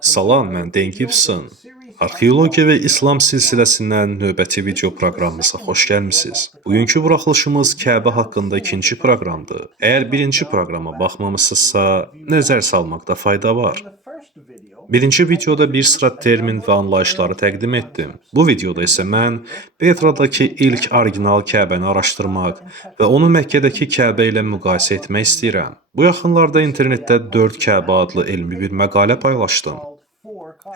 Salam, mən Dan Gibson. Arxeologiya və İslam silsiləsindən növbəti video proqramımıza xoş gəlmisiniz. Bugünkü buraxılışımız Kəbə haqqında ikinci proqramdır. Əgər birinci proqrama baxmamısınızsa, nəzər salmaqda fayda var. Birinci videoda bir sıra termin və anlayışları təqdim etdim. Bu videoda isə mən Petradakı ilk orijinal Kəbəni araşdırmaq və onu Məkkədəki Kəbə ilə müqayisə etmək istəyirəm. Bu yaxınlarda internetdə 4 Kəbə adlı elmi bir məqalə paylaşdım.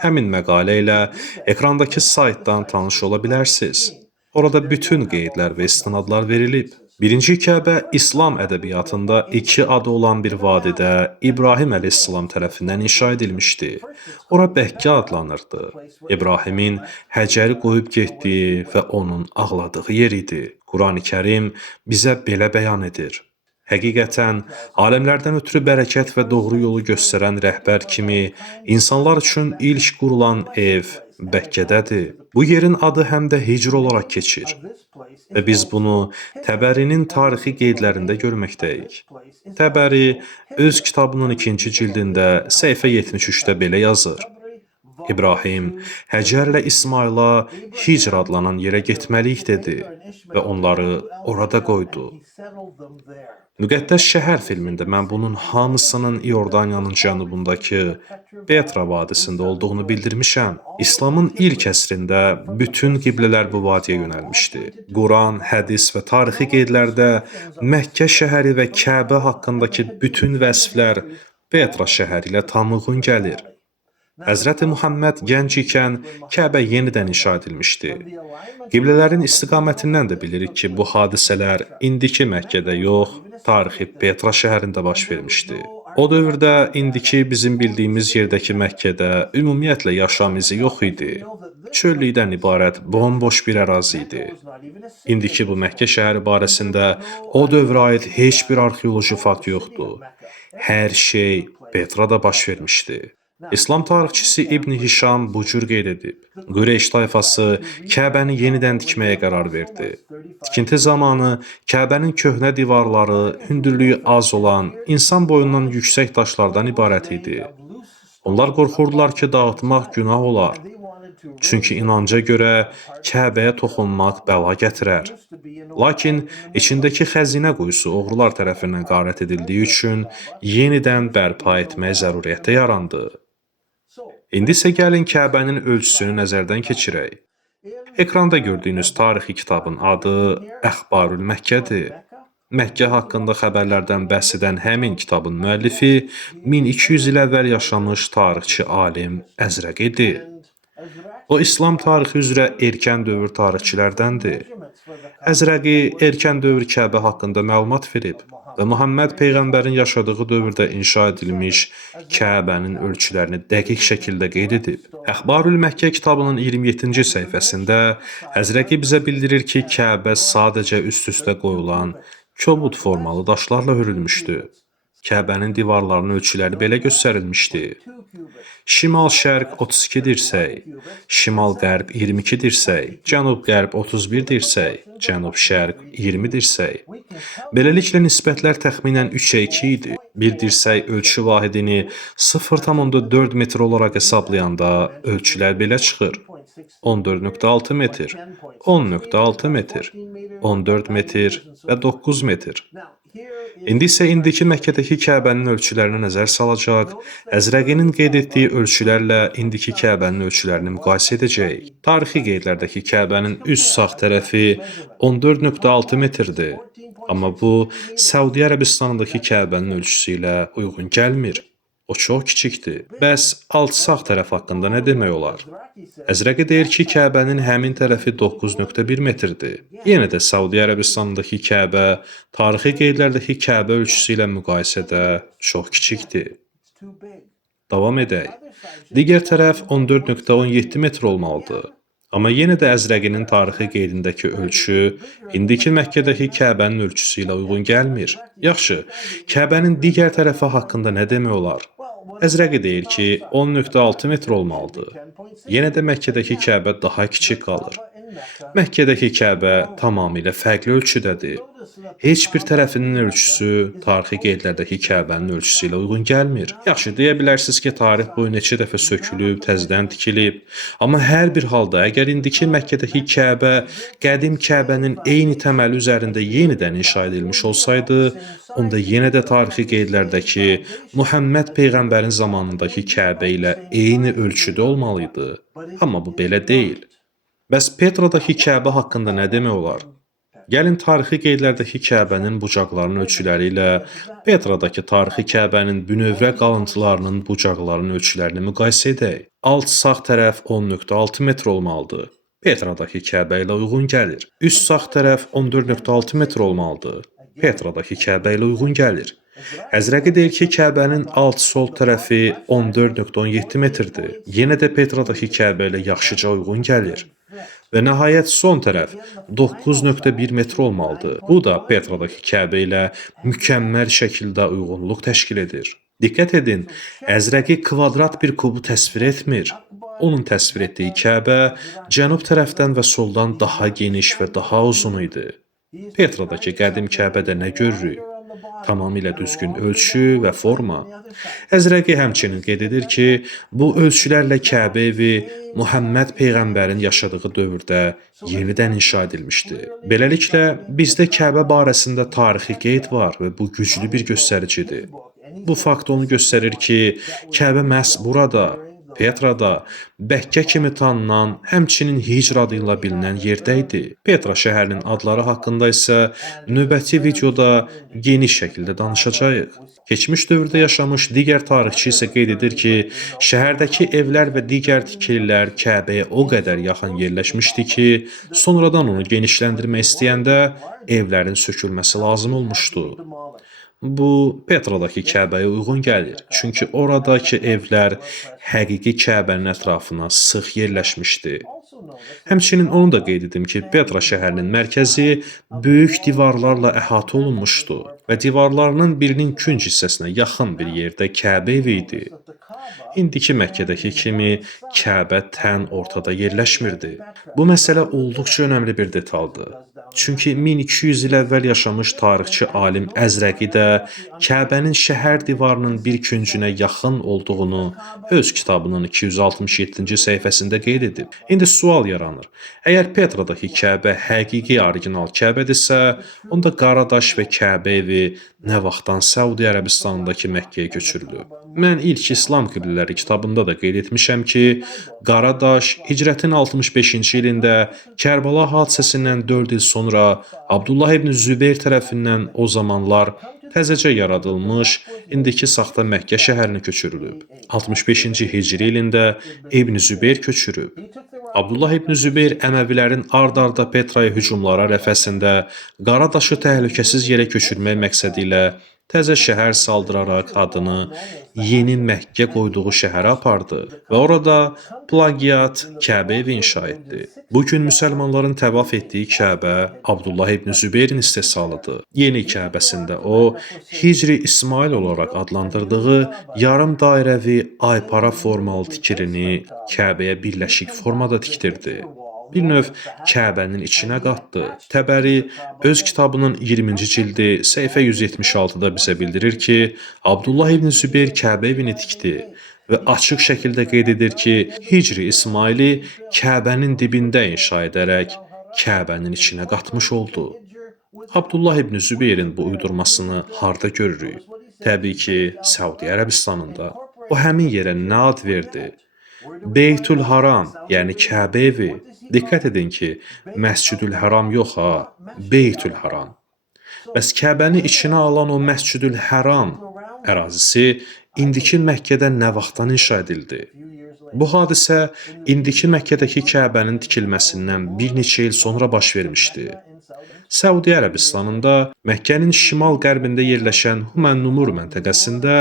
Həmin məqalə ilə ekrandakı saytdan tanış ola bilərsiniz. Orada bütün qeydlər və istinadlar verilib. Birinci Kəbə İslam ədəbiyyatında iki adı olan bir vadidə İbrahim əleyhissalam tərəfindən inşa edilmişdi. Ora Bəkkə adlanırdı. İbrahimin Həcəri qoyub getdiyi və onun ağladığı yer idi. Qurani-Kərim bizə belə bəyan edir. Həqiqətən, aləmlərdən ötürü bərəkət və doğru yolu göstərən rəhbər kimi insanlar üçün ilk qurulan ev Bəkkədədir. Bu yerin adı həm də Hicr olaraq keçir və biz bunu Təbərinin tarixi qeydlərində görməkdəyik. Təbəri öz kitabının 2-ci cildində səhifə 73-də belə yazır. İbrahim Həcərlə İsmaila Hicr adlanan yerə getməliyik dedi və onları orada qoydu. Müqəddəs şəhər filmində mən bunun hamısının İordaniyanın cənubundakı Petra vadisində olduğunu bildirmişəm. İslamın ilk əsrində bütün qiblələr bu vadiyə yönəlmişdi. Quran, hədis və tarixi qeydlərdə Məkkə şəhəri və Kəbə haqqındakı bütün vəsflər Petra şəhəri ilə tam uyğun gəlir. Həzrəti Muhammed gənc ikən Kəbə yenidən inşa edilmişdi. Qiblələrin istiqamətindən də bilirik ki, bu hadisələr indiki Məkkədə yox, tarixi Petra şəhərində baş vermişdi. O dövrdə indiki bizim bildiyimiz yerdəki Məkkədə ümumiyyətlə yaşam izi yox idi. Çöllükdən ibarət bomboş bir ərazi idi. İndiki bu Məkkə şəhəri barəsində o dövrə aid heç bir arxeoloji fakt yoxdur. Hər şey Petrada baş vermişdi. İslam tarixçisi İbn Hişam bu cür qeyd edib. Qureyş tayfası Kəbəni yenidən tikməyə qərar verdi. Tikinti zamanı Kəbənin köhnə divarları hündürlüyü az olan, insan boyundan yüksək daşlardan ibarət idi. Onlar qorxurdular ki, dağıtmaq günah olar. Çünki inanca görə Kəbəyə toxunmaq bəla gətirər. Lakin içindəki xəzinə quyusu oğrular tərəfindən qarət edildiyi üçün yenidən bərpa etmək zəruriyyəti yarandı. İndi isə gəlin Kəbənin ölçüsünü nəzərdən keçirək. Ekranda gördüyünüz tarixi kitabın adı Əxbarül Məkkədir. Məkkə haqqında xəbərlərdən bəhs edən həmin kitabın müəllifi 1200 il əvvəl yaşamış tarixçi alim Əzrəqidir. O, İslam tarixi üzrə erkən dövr tarixçilərdəndir. Əzrəqi erkən dövr Kəbə haqqında məlumat verib və Muhammed Peyğəmbərin yaşadığı dövrdə inşa edilmiş Kəbənin ölçülərini dəqiq şəkildə qeyd edib. Əxbarül Məkkə kitabının 27-ci səhifəsində Əzrəqi bizə bildirir ki, Kəbə sadəcə üst-üstə qoyulan kobud formalı daşlarla hörülmüşdü. Kəbənin divarlarının ölçüləri belə göstərilmişdi. Şimal-şərq 32 dirsək, şimal-qərb 22 dirsək, cənub-qərb 31 dirsək, cənub-şərq 20 dirsək. Beləliklə nisbətlər təxminən 3-ə 2 idi. Bir dirsək ölçü vahidini 0,4 metr olaraq hesablayanda ölçülər belə çıxır. 14,6 metr, 10,6 metr, 14 metr və 9 metr. İndi isə indiki Məkkədəki Kəbənin ölçülərinə nəzər salacaq, Əzrəqinin qeyd etdiyi ölçülərlə indiki Kəbənin ölçülərini müqayisə edəcəyik. Tarixi qeydlərdəki Kəbənin üst sağ tərəfi 14,6 metrdir. Amma bu, Səudiyyə Ərəbistanındakı Kəbənin ölçüsü ilə uyğun gəlmir. O çox kiçikdir. Bəs alt sağ tərəf haqqında nə demək olar? Əzrəqi deyir ki, Kəbənin həmin tərəfi 9,1 metrdir. Yenə də Səudiyyə Ərəbistanındakı Kəbə, tarixi qeydlərdəki Kəbə ölçüsü ilə müqayisədə çox kiçikdir. Davam edək. Digər tərəf 14,17 metr olmalıdır. Amma yenə də Əzrəqinin tarixi qeydindəki ölçü indiki Məkkədəki Kəbənin ölçüsü ilə uyğun gəlmir. Yaxşı, Kəbənin digər tərəfi haqqında nə demək olar? Əzrəqi deyir ki, 10,6 metr olmalıdır. Yenə də Məkkədəki Kəbə daha kiçik qalır. Məkkədəki Kəbə tamamilə fərqli ölçüdədir. Heç bir tərəfinin ölçüsü tarixi qeydlərdəki Kəbənin ölçüsü ilə uyğun gəlmir. Yaxşı, deyə bilərsiniz ki, tarix boyu neçə dəfə sökülüb, təzədən tikilib. Amma hər bir halda əgər indiki Məkkədəki Kəbə qədim Kəbənin eyni təməli üzərində yenidən inşa edilmiş olsaydı, onda yenə də tarixi qeydlərdəki Muhammed peyğəmbərin zamanındakı Kəbə ilə eyni ölçüdə olmalı idi. Amma bu belə deyil. Bəs Petradakı Kəbə haqqında nə demək olar? Gəlin tarixi qeydlərdəki Kəbənin bucaqlarının ölçüləri ilə Petradakı tarixi Kəbənin bünövrə qalıntılarının bucaqlarının ölçülərini müqayisə edək. Alt sağ tərəf 10.6 metr olmalıdır. Petradakı Kəbə ilə uyğun gəlir. Üst sağ tərəf 14.6 metr olmalıdır. Petradakı Kəbə ilə uyğun gəlir. Əzrəqi deyir ki, Kəbənin alt sol tərəfi 14.17 metrdir. Yenə də Petradakı Kəbə ilə yaxşıca uyğun gəlir. Və nəhayət son tərəf 9.1 metr olmalıdır. Bu da Petradakı Kəbə ilə mükəmməl şəkildə uyğunluq təşkil edir. Diqqət edin, Əzrəqi kvadrat bir kubu təsvir etmir. Onun təsvir etdiyi Kəbə cənub tərəfdən və soldan daha geniş və daha uzun idi. Petradakı qədim Kəbədə nə görürük? Tamamilə düzgün ölçü və forma. Əzrəqi həmçinin qeyd edir ki, bu ölçülərlə Kəbə evi Muhammed peyğəmbərin yaşadığı dövrdə yenidən inşa edilmişdi. Beləliklə, bizdə Kəbə barəsində tarixi qeyd var və bu güclü bir göstəricidir. Bu fakt onu göstərir ki, Kəbə məhz burada, Petrada, Bəkkə kimi tanınan, həmçinin Hicr adı ilə bilinən yerdə idi. Petra şəhərinin adları haqqında isə növbəti videoda geniş şəkildə danışacağıq. Keçmiş dövrdə yaşamış digər tarixçi isə qeyd edir ki, şəhərdəki evlər və digər tikililər Kəbəyə o qədər yaxın yerləşmişdi ki, sonradan onu genişləndirmək istəyəndə evlərin sökülməsi lazım olmuşdu. Bu, Petradakı Kəbəyə uyğun gəlir, çünki oradakı evlər həqiqi Kəbənin ətrafına sıx yerləşmişdi. Həmçinin onu da qeyd edim ki, Petra şəhərinin mərkəzi böyük divarlarla əhatə olunmuşdu və divarlarının birinin künc hissəsinə yaxın bir yerdə Kəbə evi idi. İndiki Məkkədəki kimi Kəbə tən ortada yerləşmirdi. Bu məsələ olduqca önəmli bir detaldır. Çünki 1200 il əvvəl yaşamış tarixçi alim Əzrəqi də Kəbənin şəhər divarının bir küncünə yaxın olduğunu öz kitabının 267-ci səhifəsində qeyd edib. İndi sual yaranır. Əgər Petradakı Kəbə həqiqi orijinal Kəbədirsə, onda Qaradaş və Kəbə evi nə vaxtdan Səudi Ərəbistanındakı Məkkəyə köçürülüb? Mən ilk İslam qiblələri kitabında da qeyd etmişəm ki, Qaradaş hicrətin 65-ci ilində Kərbala hadisəsindən 4 il sonra Abdullah ibn Zübeyr tərəfindən o zamanlar təzəcə yaradılmış, indiki saxta Məkkə şəhərinə köçürülüb. 65-ci hicri ilində İbn Zübeyr köçürüb. Abdullah ibn Zübeyr Əməvilərin ard-arda Petraya hücumları ərəfəsində Qaradaşı təhlükəsiz yerə köçürmək məqsədi ilə təzə şəhər saldıraraq adını Yeni Məkkə qoyduğu şəhərə apardı və orada plagiat Kəbə evi inşa etdi. Bugün müsəlmanların təvaf etdiyi Kəbə Abdullah ibn Zübeyrin istehsalıdır. Yeni Kəbəsində o, Hicri İsmail olaraq adlandırdığı yarım dairəvi aypara formalı tikilini Kəbəyə birləşik formada tikdirdi. Bir növ Kəbənin içinə qatdı. Təbəri öz kitabının 20-ci cildi səhifə 176-da bizə bildirir ki, Abdullah ibn Zübeyr Kəbə evini tikdi və açıq şəkildə qeyd edir ki, Hicri İsmaili Kəbənin dibində inşa edərək Kəbənin içinə qatmış oldu. Abdullah ibn Zübeyrin bu uydurmasını harda görürük? Təbii ki, Səudi Ərəbistanında. O həmin yerə nə ad verdi? Beytül Haram, yəni Kəbə evi. Diqqət edin ki, Məscidül Haram yox ha, Beytül Haram. Bəs Kəbəni içinə alan o Məscidül Haram ərazisi indiki Məkkədə nə vaxtdan inşa edildi? Bu hadisə indiki Məkkədəki Kəbənin tikilməsindən bir neçə il sonra baş vermişdi. Səudi Ərəbistanında Məkkənin şimal-qərbində yerləşən Humən-Numur məntəqəsində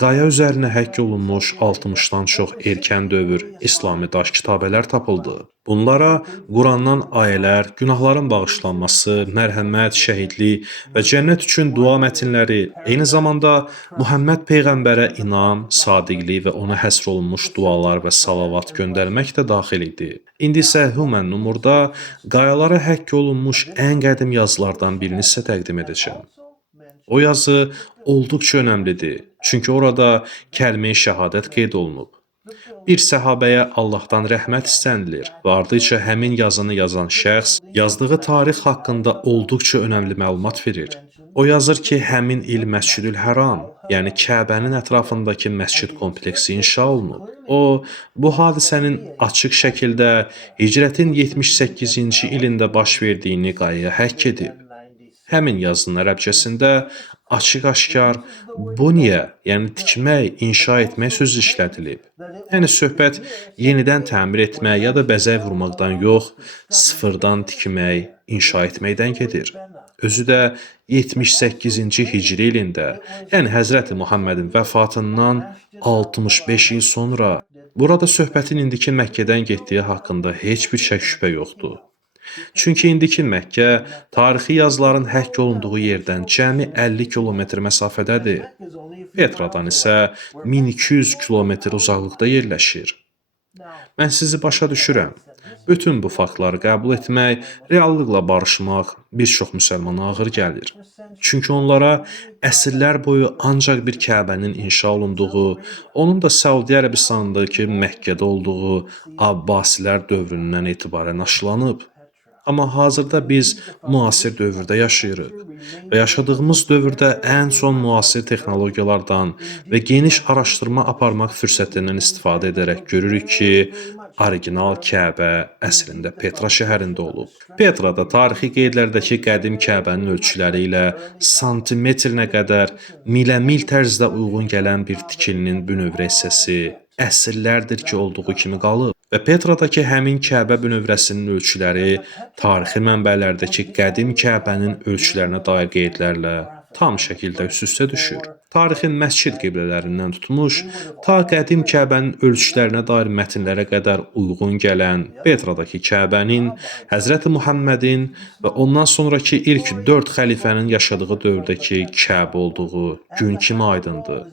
qaya üzərinə həkk olunmuş 60-dan çox erkən dövr İslami daş kitabələr tapıldı. Bunlara Qurandan ayələr, günahların bağışlanması, mərhəmət, şəhidlik və cənnət üçün dua mətnləri, eyni zamanda Muhammed peyğəmbərə inam, sadiqlik və ona həsr olunmuş dualar və salavat göndərmək də daxil idi. İndi isə Human Numurda qayalara həkk olunmuş ən qədim yazılardan birini sizə təqdim edəcəm. O yazı olduqca önəmlidir, çünki orada kəlmə-i şəhadət qeyd olunub. Bir səhabəyə Allahdan rəhmət istənilir və ardıca həmin yazını yazan şəxs yazdığı tarix haqqında olduqca önəmli məlumat verir. O yazır ki, həmin il Məscidül Həram, yəni Kəbənin ətrafındakı məscid kompleksi inşa olunub. O, bu hadisənin açıq şəkildə Hicrətin 78-ci ilində baş verdiyini qayaya həkk edib. Həmin yazının ərəbcəsində açıq-aşkar buniyə, yəni tikmək, inşa etmək sözü işlədilib. Yəni söhbət yenidən təmir etmək ya da bəzək vurmaqdan yox, sıfırdan tikmək, inşa etməkdən gedir. Özü də 78-ci hicri ilində, yəni Həzrəti Muhammedin vəfatından 65 il sonra. Burada söhbətin indiki Məkkədən getdiyi haqqında heç bir şək şübhə yoxdur. Çünki indiki Məkkə tarixi yazıların həkk olunduğu yerdən cəmi 50 kilometr məsafədədir. Petradan isə 1200 kilometr uzaqlıqda yerləşir. Mən sizi başa düşürəm. Bütün bu faktları qəbul etmək, reallıqla barışmaq bir çox müsəlmana ağır gəlir. Çünki onlara əsrlər boyu ancaq bir Kəbənin inşa olunduğu, onun da Səudiyyə Ərəbistanındakı Məkkədə olduğu Abbasilər dövründən etibarən aşılanıb. Amma hazırda biz müasir dövrdə yaşayırıq və yaşadığımız dövrdə ən son müasir texnologiyalardan və geniş araşdırma aparmaq fürsətindən istifadə edərək görürük ki, orijinal Kəbə əslində Petra şəhərində olub. Petrada tarixi qeydlərdəki qədim Kəbənin ölçüləri ilə santimetrinə qədər milə-mil tərzdə uyğun gələn bir tikilinin bünövrə hissəsi əsrlərdir ki, olduğu kimi qalıb. Və Petradakı həmin Kəbə bünövrəsinin ölçüləri tarixi mənbələrdəki qədim Kəbənin ölçülərinə dair qeydlərlə tam şəkildə üst-üstə düşür. Tarixin məscid qiblələrindən tutmuş, ta qədim Kəbənin ölçülərinə dair mətnlərə qədər uyğun gələn Petradakı Kəbənin Həzrəti Muhammedin və ondan sonraki ilk 4 xəlifənin yaşadığı dövrdəki Kəbə olduğu gün kimi aydındır.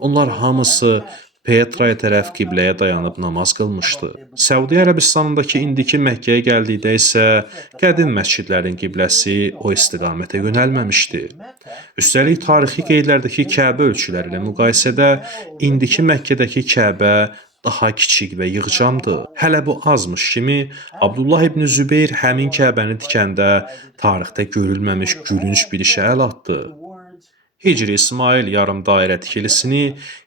Onlar hamısı Petraya tərəf qibləyə dayanıb namaz qılmışdı. Səudiyyə Ərəbistanındakı indiki Məkkəyə gəldikdə isə qədim məscidlərin qibləsi o istiqamətə yönəlməmişdi. Üstəlik tarixi qeydlərdəki Kəbə ölçüləri ilə müqayisədə indiki Məkkədəki Kəbə daha kiçik və yığcamdır. Hələ bu azmış kimi Abdullah ibn Zübeyr həmin Kəbəni tikəndə tarixdə görülməmiş gülünc bir işə əl atdı. Hicri İsmail yarımdairə tikilisini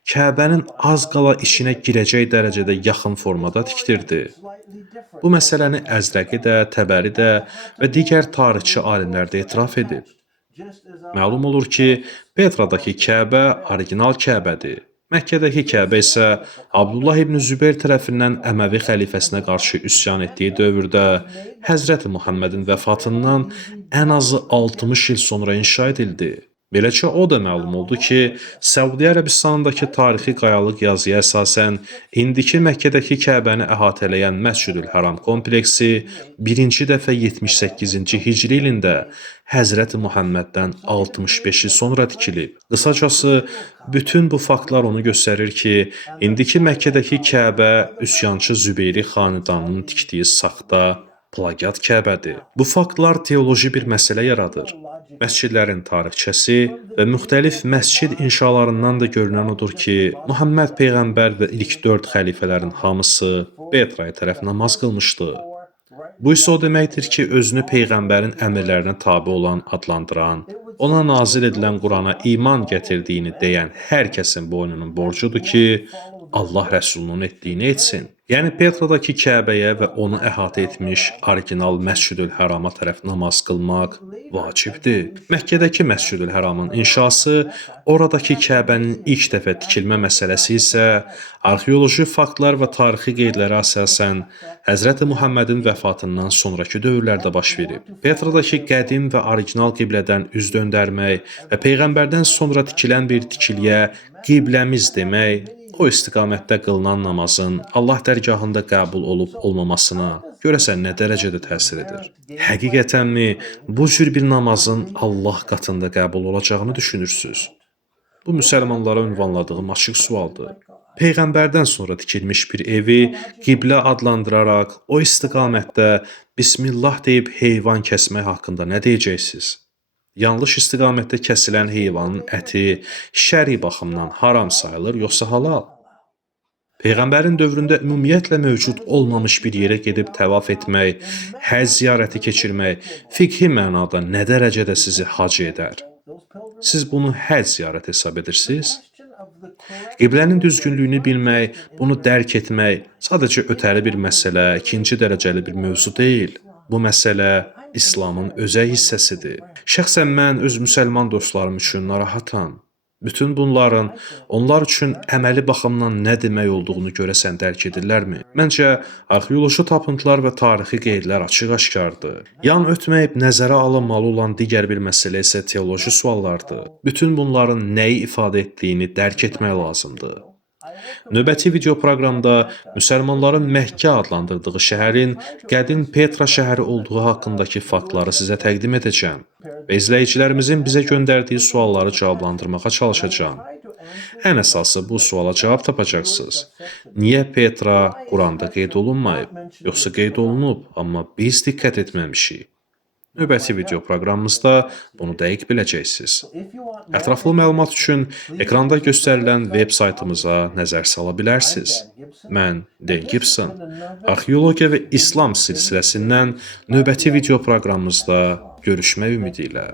Kəbənin az qala içinə girəcək dərəcədə yaxın formada tikdirdi. Bu məsələni Əzrəqi də, Təbəri də və digər tarixçi alimlər də etiraf edib. Məlum olur ki, Petradakı Kəbə orijinal Kəbədir. Məkkədəki Kəbə isə Abdullah ibn Zübeyr tərəfindən Əməvi xəlifəsinə qarşı üsyan etdiyi dövrdə Həzrəti Muhammedin vəfatından ən azı 60 il sonra inşa edildi. Beləcə o da məlum oldu ki, Səudiyyə Ərəbistanındakı tarixi qayalıq yazıya əsasən indiki Məkkədəki Kəbəni əhatələyən Məscidül Həram kompleksi birinci dəfə 78-ci hicri ilində Həzrəti Muhammeddən 65 il sonra tikilib. Qısacası, bütün bu faktlar onu göstərir ki, indiki Məkkədəki Kəbə üsyançı Zübeyri xanədanının tikdiyi saxta, plagiat Kəbədir. Bu faktlar teoloji bir məsələ yaradır. Məscidlərin tarixçəsi və müxtəlif məscid inşalarından da görünən odur ki, Muhammed Peyğəmbər və ilk 4 xəlifələrin hamısı Petraya tərəf namaz qılmışdı. Bu isə o deməkdir ki, özünü Peyğəmbərin əmrlərinə tabe olan adlandıran, ona nazil edilən Qurana iman gətirdiyini deyən hər kəsin boynunun borcudur ki, Allah Rəsulunun etdiyini etsin. Yəni Petradakı Kəbəyə və onu əhatə etmiş orijinal Məscidül Hərama tərəf namaz qılmaq vacibdir. Məkkədəki Məscidül Həramın inşası, oradakı Kəbənin ilk dəfə tikilmə məsələsi isə arxeoloji faktlar və tarixi qeydlərə əsasən Həzrəti Muhammedin vəfatından sonraki dövrlərdə baş verib. Petradakı qədim və orijinal qiblədən üz döndərmək və Peyğəmbərdən sonra tikilən bir tikiliyə qibləmiz demək O istiqamətdə qılınan namazın Allah dərgahında qəbul olub-olmamasına görəsən nə dərəcədə təsir edir? Həqiqətənmi bu cür bir namazın Allah qatında qəbul olacağını düşünürsüz? Bu müsəlmanlara ünvanladığım açıq sualdır. Peyğəmbərdən sonra tikilmiş bir evi qiblə adlandıraraq o istiqamətdə Bismillah deyib heyvan kəsmək haqqında nə deyəcəksiniz? Yanlış istiqamətdə kəsilən heyvanın əti şəri baxımdan haram sayılır yoxsa halal? Peyğəmbərin dövründə ümumiyyətlə mövcud olmamış bir yerə gedib təvaf etmək, həcc ziyarəti keçirmək fiqhi mənada nə dərəcədə sizi hac edər? Siz bunu həcc ziyarəti hesab edirsiniz? Qiblənin düzgünlüyünü bilmək, bunu dərk etmək sadəcə ötəri bir məsələ, ikinci dərəcəli bir mövzu deyil. Bu məsələ İslamın özəy hissəsidir. Şəxsən mən öz müsəlman dostlarım üçün narahatam. Bütün bunların onlar üçün əməli baxımdan nə demək olduğunu görəsən dərk edirlərmi? Məncə, arxeoloji tapıntılar və tarixi qeydlər açıq-aşkardır. Yan ötməyib nəzərə alınmalı olan digər bir məsələ isə teoloji suallardır. Bütün bunların nəyi ifadə etdiyini dərk etmək lazımdır. Növbəti video proqramda müsəlmanların Məkkə adlandırdığı şəhərin qədim Petra şəhəri olduğu haqqındakı faktları sizə təqdim edəcəm və izləyicilərimizin bizə göndərdiyi sualları cavablandırmağa çalışacağam. Ən əsası bu suala cavab tapacaqsınız. Niyə Petra Quranda qeyd olunmayıb, yoxsa qeyd olunub, amma biz diqqət etməmişik? Növbəti video proqramımızda bunu dəqiq biləcəksiniz. Ətraflı məlumat üçün ekranda göstərilən veb saytımıza nəzər sala bilərsiniz. Mən Dan Gibson, arxeologiya və İslam silsiləsindən növbəti video proqramımızda görüşmək ümidi ilə.